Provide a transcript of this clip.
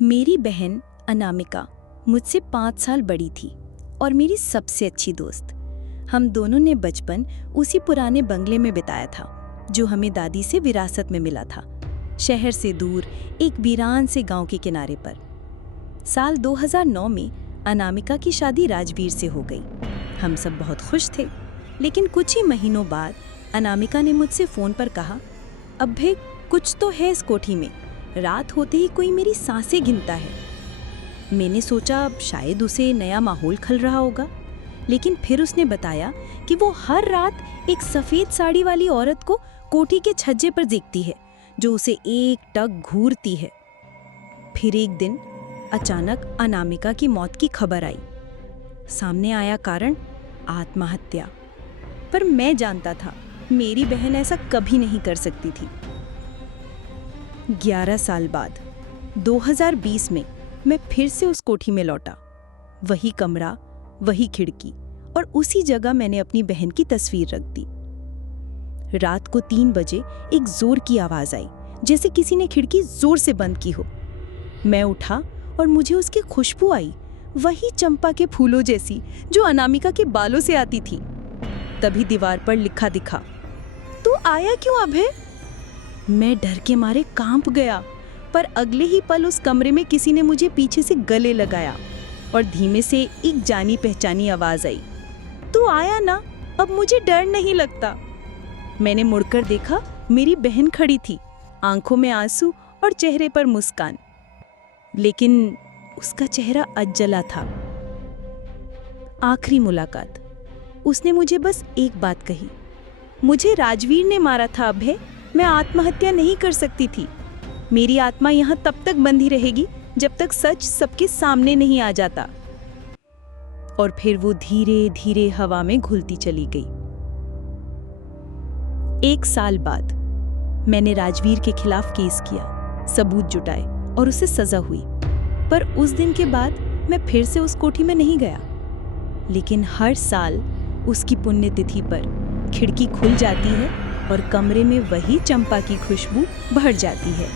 मेरी बहन अनामिका मुझसे 5 साल बड़ी थी और मेरी सबसे अच्छी दोस्त। हम दोनों ने बचपन उसी पुराने बंगले में बिताया था जो हमें दादी से विरासत में मिला था, शहर से दूर एक वीरान से गांव के किनारे पर। साल 2009 में अनामिका की शादी राजवीर से हो गई। हम सब बहुत खुश थे, लेकिन कुछ ही महीनों बाद अनामिका ने मुझसे फ़ोन पर कहा, अब्बे कुछ तो है इस कोठी में, रात होते ही कोई मेरी सांसें गिनता है। मैंने सोचा अब शायद उसे नया माहौल खल रहा होगा, लेकिन फिर उसने बताया कि वो हर रात एक सफ़ेद साड़ी वाली औरत को कोठी के छज्जे पर देखती है जो उसे एक टक घूरती है। फिर एक दिन अचानक अनामिका की मौत की खबर आई। सामने आया कारण आत्महत्या, पर मैं जानता था मेरी बहन ऐसा कभी नहीं कर सकती थी। 11 साल बाद 2020 में मैं फिर से उस कोठी में लौटा। वही कमरा, वही खिड़की और उसी जगह मैंने अपनी बहन की तस्वीर रख दी। रात को 3 बजे एक जोर की आवाज आई, जैसे किसी ने खिड़की जोर से बंद की हो। मैं उठा और मुझे उसकी खुशबू आई, वही चंपा के फूलों जैसी जो अनामिका के बालों से आती थी। तभी दीवार पर लिखा दिखा, तू आया क्यों अभय? मैं डर के मारे कांप गया, पर अगले ही पल उस कमरे में किसी ने मुझे पीछे से गले लगाया और धीमे से एक जानी पहचानी आवाज आई, तू आया ना, अब मुझे डर नहीं लगता। मैंने मुड़कर देखा, मेरी बहन खड़ी थी, आंखों में आंसू और चेहरे पर मुस्कान, लेकिन उसका चेहरा अधजला था। आखिरी मुलाकात, उसने मुझे बस एक बात कही, मुझे राजवीर ने मारा था अभय, मैं आत्महत्या नहीं कर सकती थी। मेरी आत्मा यहाँ तब तक बंधी रहेगी जब तक सच सबके सामने नहीं आ जाता। और फिर वो धीरे धीरे हवा में घुलती चली गई। 1 साल बाद मैंने राजवीर के खिलाफ केस किया, सबूत जुटाए और उसे सजा हुई। पर उस दिन के बाद मैं फिर से उस कोठी में नहीं गया, लेकिन हर साल उसकी पुण्यतिथि पर खिड़की खुल जाती है और कमरे में वही चंपा की खुशबू भर जाती है।